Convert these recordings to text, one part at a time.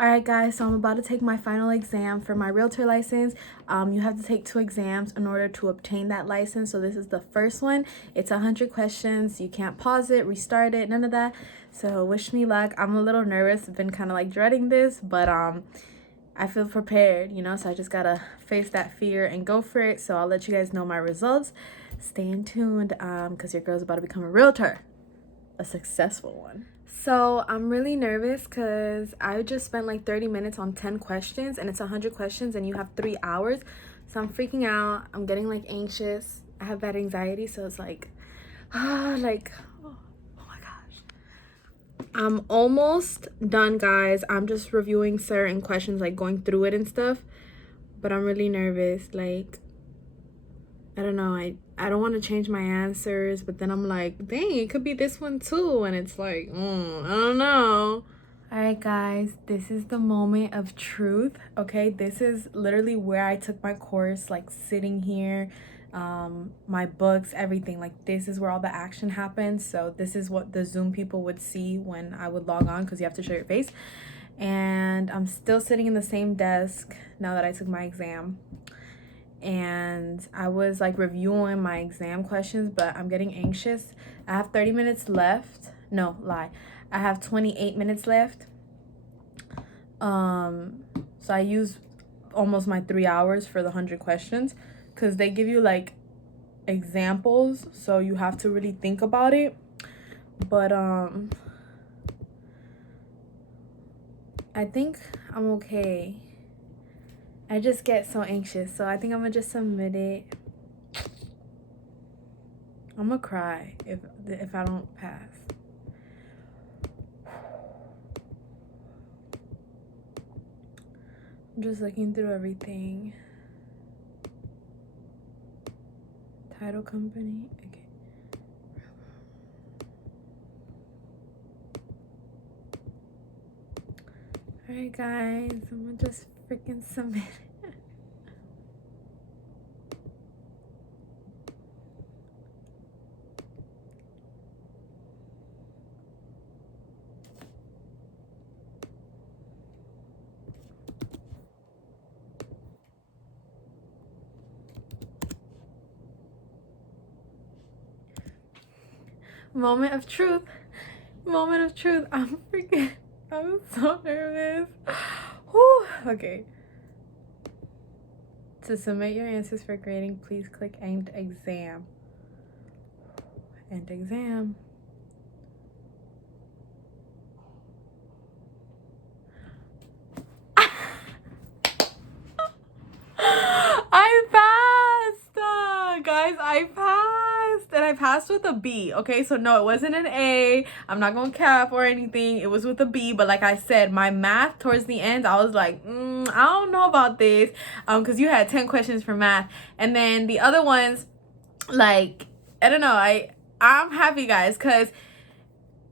Alright guys, so I'm about to take my final exam for my realtor license. You have to take 2 exams in order to obtain that license. So this is the first one. It's 100 questions. You can't pause it, restart it, none of that. So wish me luck. I'm a little nervous. I've been kind of like dreading this, but I feel prepared, you know, so I just gotta face that fear and go for it. So I'll let you guys know my results. Stay tuned because your girl's about to become a realtor, a successful one. So I'm really nervous because I just spent like 30 minutes on 10 questions and it's 100 questions and you have 3 hours. So I'm freaking out. I'm getting like anxious. I have bad anxiety, so it's like, oh my gosh. I'm almost done, guys. I'm just reviewing certain questions, like going through it and stuff. But I'm really nervous. Like, I don't know. I don't want to change my answers, but then I'm like, dang, it could be this one too. And it's like, I don't know. All right, guys, this is the moment of truth. Okay, this is literally where I took my course, like sitting here, my books, everything. Like, this is where all the action happens. So this is what the Zoom people would see when I would log on, because you have to show your face. And I'm still sitting in the same desk now that I took my exam. And I was like reviewing my exam questions, but I'm getting anxious. I have 30 minutes left. No, lie. I have 28 minutes left. So I use almost my 3 hours for the 100 questions because they give you like examples, so you have to really think about it. But I think I'm okay. I just get so anxious, so I think I'm gonna just submit it. I'm gonna cry if I don't pass. I'm just looking through everything. Title company, okay. Alright guys, I'm gonna just freaking submit it. Moment of truth. Moment of truth. I'm so nervous. Whew. Okay. To submit your answers for grading, please click End Exam. End Exam. I passed! Guys, I passed! And I passed with a B, okay? So no, it wasn't an A. I'm not gonna cap or anything. It was with a B, but like I said, my math towards the end, I was like, I don't know about this. Because you had 10 questions for math. And then the other ones, like, I don't know. I'm happy, guys, because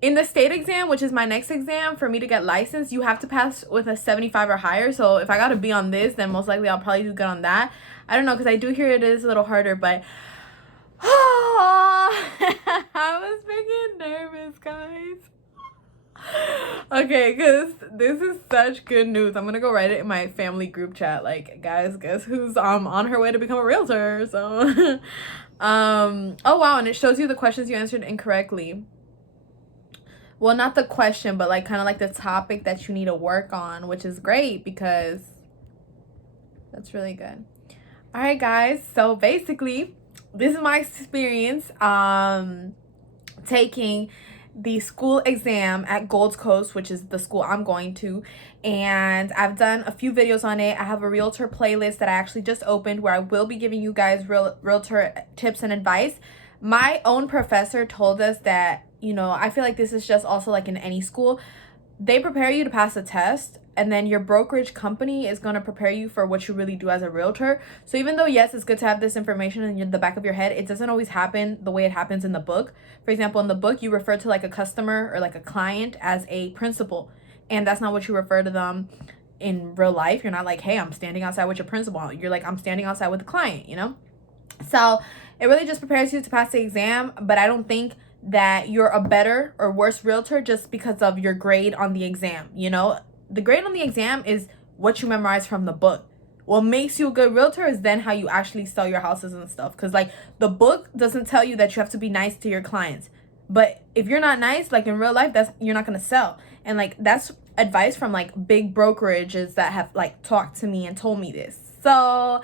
in the state exam, which is my next exam, for me to get licensed, you have to pass with a 75 or higher. So if I got to be on this, then most likely I'll probably do good on that. I don't know, because I do hear it is a little harder, but I was freaking nervous, guys. Okay, because this is such good news. I'm gonna go write it in my family group chat, like, guys, guess who's on her way to become a realtor. So oh wow, and it shows you the questions you answered incorrectly. Well, not the question, but like kind of like the topic that you need to work on, which is great because that's really good. All right, guys. So basically, this is my experience taking the school exam at Gold Coast, which is the school I'm going to. And I've done a few videos on it. I have a realtor playlist that I actually just opened where I will be giving you guys realtor tips and advice. My own professor told us that, you know, I feel like this is just also like in any school. They prepare you to pass a test, and then your brokerage company is going to prepare you for what you really do as a realtor. So even though, yes, it's good to have this information in the back of your head, it doesn't always happen the way it happens in the book. For example, in the book, you refer to like a customer or like a client as a principal, and that's not what you refer to them in real life. You're not like, hey, I'm standing outside with your principal. You're like, I'm standing outside with the client, you know? So it really just prepares you to pass the exam, but I don't think that you're a better or worse realtor just because of your grade on the exam, you know? the grade on the exam is what you memorize from the book. What makes you a good realtor is then how you actually sell your houses and stuff. Because, like, the book doesn't tell you that you have to be nice to your clients. But if you're not nice, like, in real life, you're not going to sell. And, like, that's advice from, like, big brokerages that have, like, talked to me and told me this. So,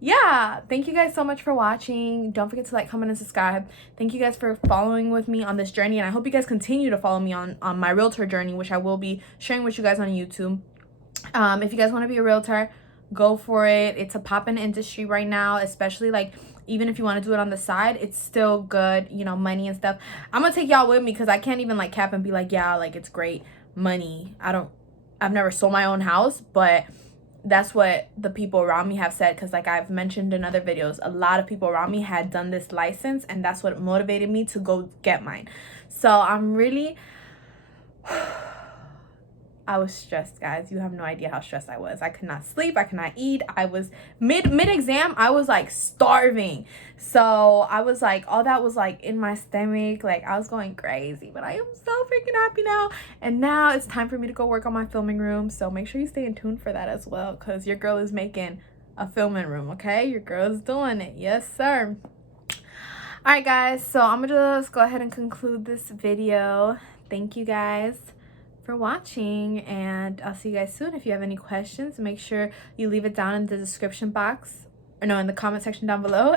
yeah, thank you guys so much for watching. Don't forget to like, comment, and subscribe. Thank you guys for following with me on this journey. And I hope you guys continue to follow me on my realtor journey, which I will be sharing with you guys on YouTube. If you guys want to be a realtor, go for it. It's a poppin' industry right now, especially like even if you want to do it on the side, it's still good, you know, money and stuff. I'm gonna take y'all with me because I can't even like cap and be like, yeah, like it's great money. I've never sold my own house, but that's what the people around me have said, because like I've mentioned in other videos, a lot of people around me had done this license, and that's what motivated me to go get mine. So I'm really I was stressed, guys. You have no idea how stressed I was. I could not sleep. I could not eat. I was mid-exam. I was like starving. So I was like, all that was like in my stomach. Like I was going crazy, but I am so freaking happy now. And now it's time for me to go work on my filming room. So make sure you stay in tune for that as well, because your girl is making a filming room, okay? Your girl is doing it. Yes, sir. All right, guys. So I'm going to just go ahead and conclude this video. Thank you, guys, for watching, and I'll see you guys soon. If you have any questions, make sure you leave it down in the description box, or no, in the comment section down below.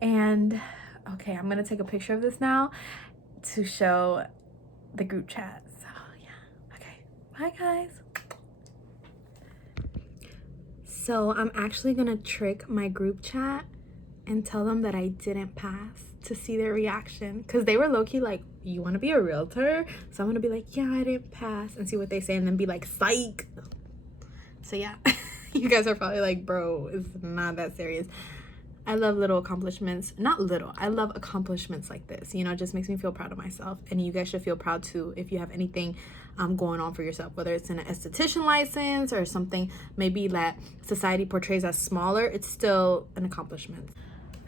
And okay, I'm gonna take a picture of this now to show the group chat. So yeah, okay, bye guys. So I'm actually gonna trick my group chat and tell them that I didn't pass to see their reaction, because they were low-key like, you want to be a realtor? So I'm gonna be like, yeah, I didn't pass, and see what they say, and then be like, psych. So yeah. You guys are probably like, bro, it's not that serious. I love little accomplishments. Not little, I love accomplishments like this, you know. It just makes me feel proud of myself, and you guys should feel proud too if you have anything going on for yourself, whether it's an esthetician license or something maybe that society portrays as smaller. It's still an accomplishment.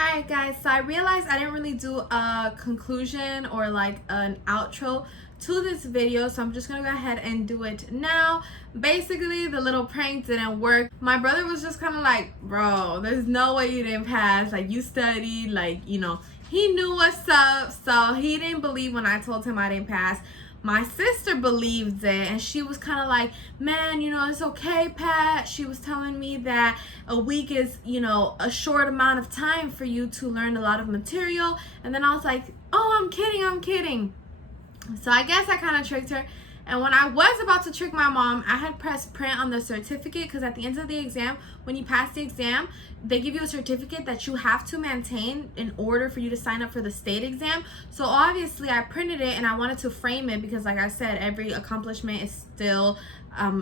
Alright guys, so I realized I didn't really do a conclusion or like an outro to this video, so I'm just gonna go ahead and do it now. Basically, the little prank didn't work. My brother was just kind of like, bro, there's no way you didn't pass, like you studied, like, you know, he knew what's up, so he didn't believe when I told him I didn't pass. My sister believed it, and she was kind of like, man, you know, it's okay, Pat. She was telling me that a week is, you know, a short amount of time for you to learn a lot of material. And then I was like, oh, I'm kidding. So I guess I kind of tricked her. And when I was about to trick my mom, I had pressed print on the certificate, because at the end of the exam, when you pass the exam, they give you a certificate that you have to maintain in order for you to sign up for the state exam. So obviously I printed it, and I wanted to frame it because, like I said, every accomplishment is still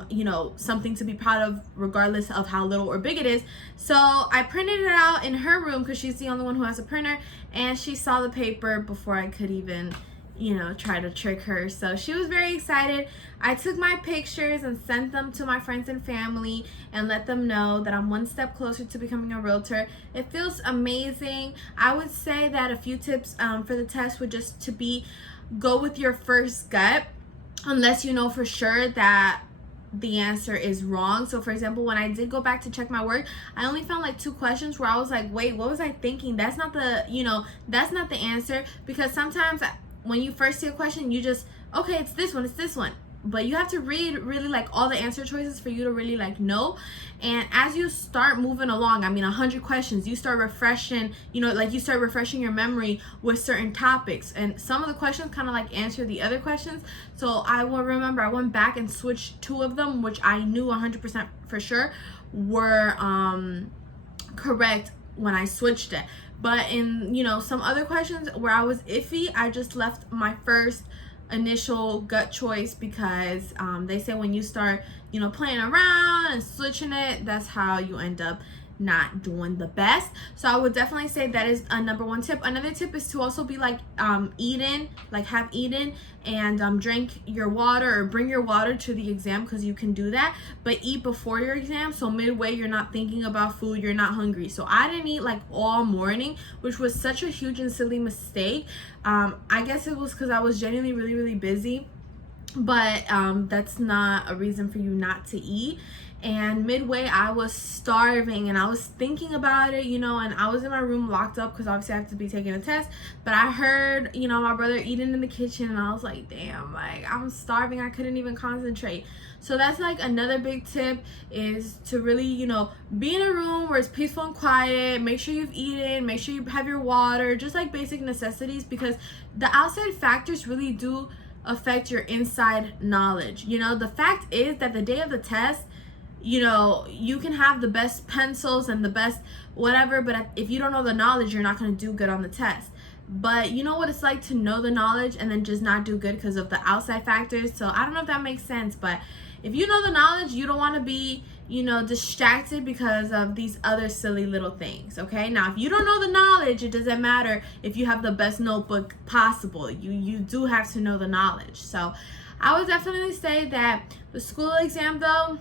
you know, something to be proud of, regardless of how little or big it is. So I printed it out in her room, because she's the only one who has a printer, and she saw the paper before I could even, you know, try to trick her. So she was very excited. I took my pictures and sent them to my friends and family and let them know that I'm one step closer to becoming a realtor. It feels amazing. I would say that a few tips for the test would just to be, go with your first gut, unless you know for sure that the answer is wrong. So for example, when I did go back to check my work, I only found like 2 questions where I was like, wait, what was I thinking? That's not the, you know, that's not the answer. Because sometimes when you first see a question, you just, okay, it's this one, but you have to read really like all the answer choices for you to really like know. And as you start moving along, I mean 100 questions, you start refreshing, you know, like you start refreshing your memory with certain topics, and some of the questions kind of like answer the other questions. So I will remember I went back and switched 2 of them, which I knew 100% for sure were correct when I switched it. But in, you know, some other questions where I was iffy, I just left my first initial gut choice, because they say when you start, you know, playing around and switching it, that's how you end up not doing the best. So I would definitely say that is a number 1 tip. Another tip is to also be like eating, like have eaten, and drink your water or bring your water to the exam, because you can do that, but eat before your exam, so midway you're not thinking about food, you're not hungry. So I didn't eat like all morning, which was such a huge and silly mistake. I guess it was because I was genuinely really busy. but that's not a reason for you not to eat. And midway, I was starving and I was thinking about it, you know, and I was in my room locked up because obviously I have to be taking a test. But I heard, you know, my brother eating in the kitchen and I was like, damn, like I'm starving. I couldn't even concentrate. So that's like another big tip, is to really, you know, be in a room where it's peaceful and quiet. Make sure you've eaten, make sure you have your water, just like basic necessities, because the outside factors really do affect your inside knowledge. You know, the fact is that the day of the test, you know, you can have the best pencils and the best whatever, but if you don't know the knowledge, you're not going to do good on the test. But you know what it's like to know the knowledge and then just not do good because of the outside factors. So I don't know if that makes sense, but if you know the knowledge, you don't want to be, you know, distracted because of these other silly little things. Okay, now if you don't know the knowledge, it doesn't matter if you have the best notebook possible. You do have to know the knowledge. So I would definitely say that the school exam, though,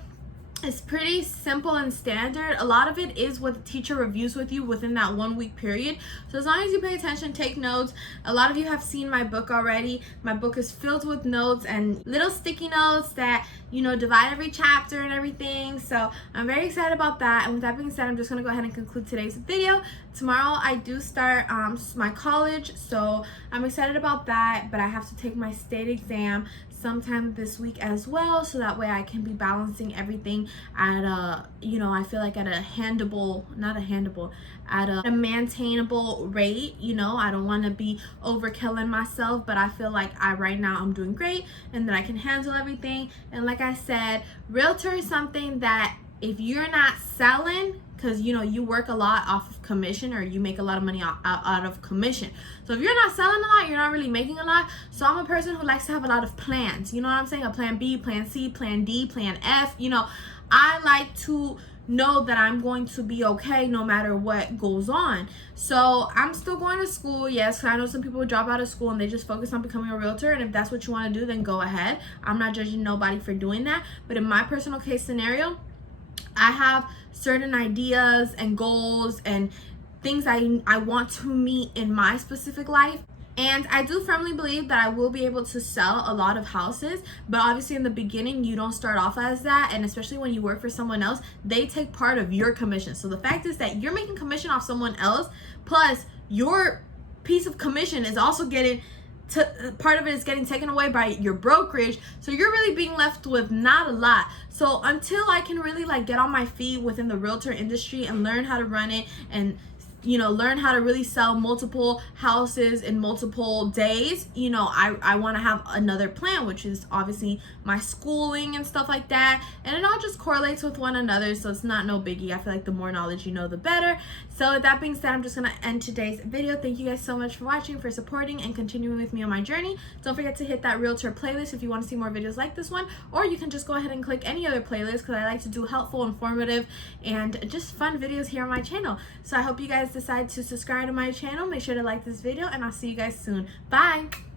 it's pretty simple and standard. A lot of it is what the teacher reviews with you within that 1 week period. So as long as you pay attention, take notes. A lot of you have seen my book already. My book is filled with notes and little sticky notes that, you know, divide every chapter and everything. So I'm very excited about that. And with that being said, I'm just gonna go ahead and conclude today's video. Tomorrow I do start my college, so I'm excited about that, but I have to take my state exam sometime this week as well, so that way I can be balancing everything at a, you know, I feel like at a maintainable rate. You know, I don't want to be overkilling myself, but I feel like right now I'm doing great and that I can handle everything. And like I said, realtor is something that if you're not selling, because you know you work a lot off of commission, or you make a lot of money out of commission. So if you're not selling a lot, you're not really making a lot. So I'm a person who likes to have a lot of plans. You know what I'm saying? A plan B, plan C, plan D, plan F. You know, I like to know that I'm going to be okay no matter what goes on. So I'm still going to school, yes. I know some people drop out of school and they just focus on becoming a realtor, and if that's what you want to do, then go ahead. I'm not judging nobody for doing that, but in my personal case scenario, I have certain ideas and goals and things I want to meet in my specific life. And I do firmly believe that I will be able to sell a lot of houses, but obviously in the beginning you don't start off as that, and especially when you work for someone else, they take part of your commission. So the fact is that you're making commission off someone else, plus your piece of commission is also getting part of it is getting taken away by your brokerage, so you're really being left with not a lot. So until I can really like get on my feet within the realtor industry and learn how to run it, and you know, learn how to really sell multiple houses in multiple days, you know, I want to have another plan, which is obviously my schooling and stuff like that, and it all just correlates with one another, so it's not no biggie. I feel like the more knowledge you know, the better. So with that being said, I'm just gonna end today's video. Thank you guys so much for watching, for supporting and continuing with me on my journey. Don't forget to hit that realtor playlist if you want to see more videos like this one, or you can just go ahead and click any other playlist, because I like to do helpful, informative, and just fun videos here on my channel. So I hope you guys decide to subscribe to my channel. Make sure to like this video, and I'll see you guys soon. Bye.